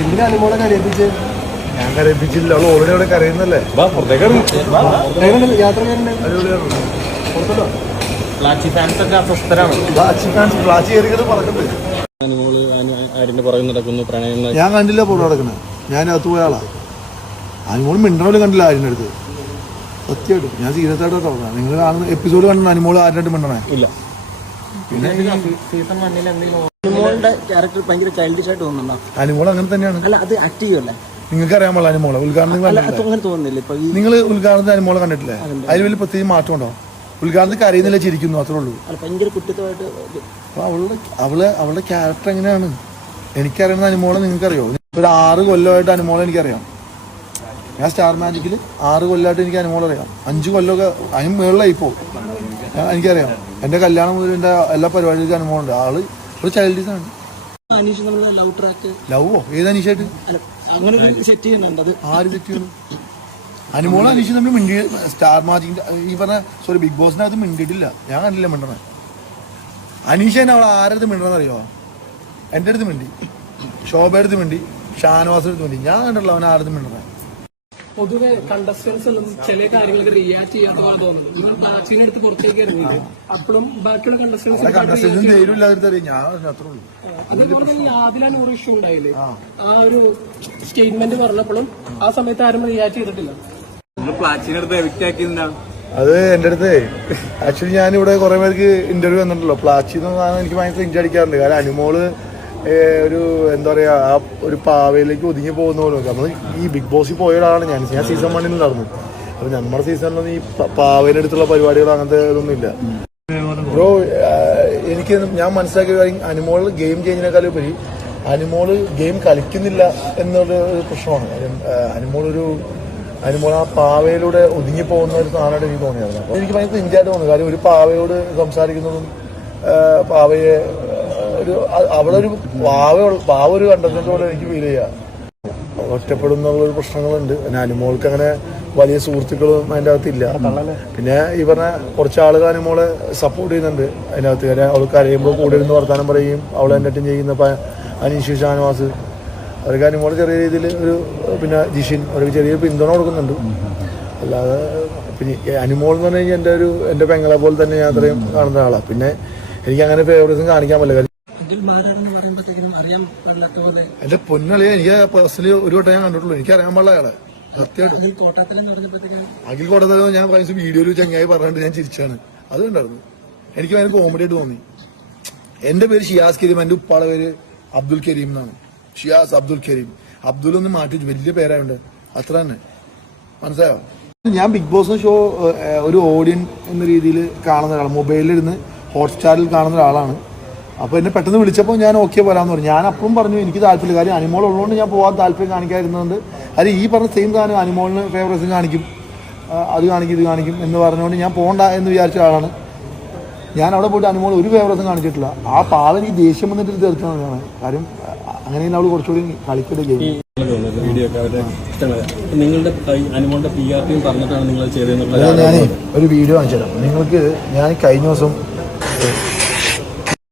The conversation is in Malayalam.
എന്തിനാ മോളെ കരയിപ്പിച്ചത് ഞാൻ കരയിപ്പിച്ചില്ല അവൾ ഓൾറെഡി അവിടെ കരയുന്നല്ലേ? യാത്ര ഞാൻ കണ്ടില്ല പുറം നടക്കുന്നത്. ഞാൻ അകത്ത് പോയ ആളാ. അനുമോൾ മിണ്ടണോലും കണ്ടില്ല ആരിന്റെ അടുത്ത്. സത്യമായിട്ടും. ഞാൻ സീരിയസായിട്ട് പറഞ്ഞത്. നിങ്ങൾ കാണുന്ന എപ്പിസോഡ് കണ്ടോ അനുമോൾ ആരായിട്ട് മിണ്ടണേ ഇല്ല. പിന്നെ സീസൺ വണ്ണിൽ എന്തെങ്കിലും അനുമോളുടെ ക്യാരക്ടർ ഭയങ്കര ചൈൽഡിഷ് ആയിട്ട് തോന്നുന്നുണ്ടോ? അനുമോൾ അങ്ങനെ തന്നെയാണ്. അല്ല അത് നിങ്ങൾക്ക് പാടില്ല അനുമോളെ. ഉദ്ഘാടനം തോന്നുന്നില്ല. നിങ്ങൾ ഉദ്ഘാടനത്തിന് അനുമോളെ കണ്ടിട്ടില്ലേ? അതിൽ വലിയ പ്രത്യേകിച്ച് മാറ്റം ഉണ്ടോ? ഉദ്ഘാടനത്തിൽ കരയുന്നില്ല ചിരിക്കുന്നു അത്രേ ഉള്ളൂ. ഭയങ്കര കുറ്റത്തുമായിട്ട് അവളുടെ അവളെ അവളുടെ ക്യാരക്ടർ എങ്ങനെയാണ്? എനിക്കറിയുന്ന അനുമോളെ നിങ്ങൾക്കറിയോ? ഒരു ആറ് കൊല്ലമായിട്ട് അനുമോളെ എനിക്കറിയാം. ഞാൻ സ്റ്റാർ മാജിക്കിൽ ആറ് കൊല്ലമായിട്ട് എനിക്ക് അനുമോളെ അറിയാം. അഞ്ച് കൊല്ലമൊക്കെ അതിന് മുകളിലായി ഇപ്പോൾ. എനിക്കറിയാം. എന്റെ കല്യാണം മുതൽ എന്റെ എല്ലാ പരിപാടികൾക്കും അനുമോളുണ്ട്. ആൾ ഒരു ചൈൽഡ് ആണ്. ലവ് ഏത് അനീഷായിട്ട്? അങ്ങനെ സെറ്റ് ചെയ്യുന്നുണ്ട്. അത് ആര് അനുമോൾ അനീഷ് നമ്മൾ മിണ്ടി സ്റ്റാർ മാജിക്കിന്റെ ഈ പറഞ്ഞ സോറി ബിഗ് ബോസിനകത്ത് മിണ്ടിട്ടില്ല ഞാൻ കണ്ടില്ല മിണ്ടണ. അനീഷ് തന്നെ അവൾ ആരടുത്ത് മിണ്ടണം അറിയോ? എന്റെ അടുത്ത് മിണ്ടി. ശോഭയുടെ അടുത്ത് മിണ്ടി. ഷാനവാസിന്റെ അടുത്ത് മിണ്ടി. ഞാൻ കണ്ടല്ലോ അവൻ ആരടുത്ത് മിണ്ടണേ. പൊതുവെ കണ്ടസ്റ്റൻസ് ചില കാര്യങ്ങൾക്ക് റിയാക്ട് ചെയ്യാത്ത പോലെ തോന്നുന്നു നിങ്ങൾ പാച്ചിനെ എടുത്ത് പുറത്തേക്ക് വരുന്നത് അപ്പോഴും ബാക്കിയുള്ള കണ്ടസ്റ്റൻസ് അതേപോലെ തന്നെ ആദിലാൻ ആദില നൂറ് ഇഷ്യൂ ഉണ്ടായില്ലേ? ആ. ഒരു സ്റ്റേറ്റ്മെന്റ് പറഞ്ഞപ്പോഴും ആ സമയത്ത് ആരും റിയാക്ട് ചെയ്തിട്ടില്ല. അത് എന്റെ അടുത്ത് ആക്ച്വലി ഞാൻ ഇവിടെ കുറെ പേർക്ക് ഇന്റർവ്യൂ വന്നിട്ടുണ്ടല്ലോ. പ്ലാച്ചി എന്ന് പറഞ്ഞാൽ എനിക്ക് ഭയങ്കര ഇഞ്ചടിക്കാറുണ്ട് കാരണം അനുമോൾ ഒരു എന്താ പറയാ ആ ഒരു പാവയിലേക്ക് ഒതുങ്ങി പോകുന്ന പോലെ നമ്മൾ ഈ ബിഗ് ബോസിൽ പോയ ഒരാളാണ് ഞാൻ. ഞാൻ സീസൺ വണ്ണിൽ നടന്നു അപ്പൊ നമ്മുടെ സീസണിലൊന്നും ഈ പാവയിലെടുത്തുള്ള പരിപാടികൾ അങ്ങനത്തെ ഇതൊന്നും ഇല്ല. ബ്രോ എനിക്ക് ഞാൻ മനസ്സിലാക്കിയ കാര്യം അനുമോൾ ഗെയിം ചേഞ്ചിനേക്കാൾ ഉപരി അനുമോൾ ഗെയിം കളിക്കുന്നില്ല എന്നൊരു ഒരു പ്രശ്നമാണ് അനുമോൾ ഒരു അനുമോൾ ആ പാവയിലൂടെ ഒതുങ്ങി പോകുന്ന ഒരു സാധനമായിട്ട് എനിക്ക് അപ്പോൾ എനിക്ക് ഭയങ്കര ഇഞ്ചായിട്ട് തോന്നുന്നു. കാര്യം ഒരു പാവയോട് സംസാരിക്കുന്നതും പാവയെ ഒരു അവളൊരു അവിടെ ഒരു പാവ പാവ ഒരു കണ്ടത്തിന്റെ പോലെ എനിക്ക് ഫീൽ ചെയ്യാം. ഒറ്റപ്പെടുന്ന പ്രശ്നങ്ങളുണ്ട്. പിന്നെ അനുമോൾക്ക് അങ്ങനെ വലിയ സുഹൃത്തുക്കളും അതിന്റെ അകത്തില്ല പിന്നെ ഈ പറഞ്ഞ കുറച്ച് ആളുകൾ അനുമോളെ സപ്പോർട്ട് ചെയ്യുന്നുണ്ട്. അതിനകത്ത് കാര്യം അവൾ കരയുമ്പോൾ കൂടെ ഇരുന്ന് വർത്താനം പറയും. അവളെ എന്റർടൈൻ ചെയ്യുന്ന അനീഷി ഷാനവാസ്. അവർക്ക് അനുമോളെ ചെറിയ രീതിയിൽ ഒരു പിന്നെ ജിഷിൻ അവർക്ക് ചെറിയ പിന്തുണ കൊടുക്കുന്നുണ്ട്. അല്ലാതെ പിന്നെ അനുമോൾ എന്ന് പറഞ്ഞു കഴിഞ്ഞാൽ എന്റെ ഒരു എന്റെ പെങ്ങളെ പോലെ തന്നെ ഞാൻ അത്രയും കാണുന്ന ആളാണ് പിന്നെ എനിക്ക് അങ്ങനെ ഫേവറേറ്റ്സും കാണിക്കാൻ പറ്റില്ല. കാര്യം പൊന്നളി പൊന്നളിയെ എനിക്ക് പേഴ്സണലി ഒരു വട്ടം ഞാൻ കണ്ടിട്ടുള്ളൂ. എനിക്ക് അറിയാൻ പാടില്ല അയാളെ. സത്യമായിട്ടും. കോട്ടാത്തലം അഖിൽ കൊടുത്താലും ഞാൻ പ്രാവശ്യം വീഡിയോയിൽ ചങ്ങായി പറഞ്ഞിട്ട് ഞാൻ ചിരിച്ചാണ്. അത് ഉണ്ടായിരുന്നു. എനിക്ക് ഭയങ്കര കോമഡി ആയിട്ട് തോന്നി. എന്റെ പേര് ഷിയാസ് കരീം എന്റെ ഉപ്പാടെ പേര് അബ്ദുൽ കരീം എന്നാണ്. ഷിയാസ് അബ്ദുൽ കരീം. അബ്ദുൽ ഒന്ന് മാറ്റി. വലിയ പേരായുണ്ട്. അത്ര തന്നെ. മനസ്സിലായോ? ഞാൻ ബിഗ് ബോസ് ഷോ ഒരു ഓഡിയൻ എന്ന രീതിയിൽ കാണുന്ന ഒരാളാണ്. മൊബൈലിലിരുന്ന് ഹോട്ട്സ്റ്റാറിൽ കാണുന്ന ഒരാളാണ്. അപ്പോൾ എന്നെ പെട്ടെന്ന് വിളിച്ചപ്പോൾ ഞാൻ ഓക്കെ വരാമെന്ന് പറഞ്ഞു. ഞാൻ അപ്പം പറഞ്ഞു എനിക്ക് താല്പര്യം കാര്യം അനിമോൾ ഉള്ളതുകൊണ്ട് ഞാൻ പോകാൻ താല്പര്യം കാണിക്കാതിരുന്നതുകൊണ്ട്. അത് ഈ പറഞ്ഞ സെയിം സാധനം അനിമോളിന് ഫേവറേറ്റ്സും കാണിക്കും. അത് കാണിക്കും ഇത് കാണിക്കും എന്ന് പറഞ്ഞുകൊണ്ട് ഞാൻ പോകണ്ട എന്ന് വിചാരിച്ച ആളാണ്. ഞാൻ അവിടെ പോയിട്ട് അനിമോൾ ഒരു ഫേവറേറ്റ്സും കാണിച്ചിട്ടില്ല. ആ പാവൻ എനിക്ക് ദേഷ്യം വന്നിട്ട് തീർച്ചയാണ് കാര്യം അങ്ങനെയാണ് അവൾ കുറച്ചുകൂടി കളിക്കട്ടെ ഗെയിം നിങ്ങളുടെ അനുമോളുടെ പി ആർ ടിയും പറഞ്ഞിട്ടാണ് നിങ്ങൾ ഞാൻ ഒരു വീഡിയോ കാണിച്ചു തരാം നിങ്ങൾക്ക് ഞാൻ കഴിഞ്ഞ ദിവസം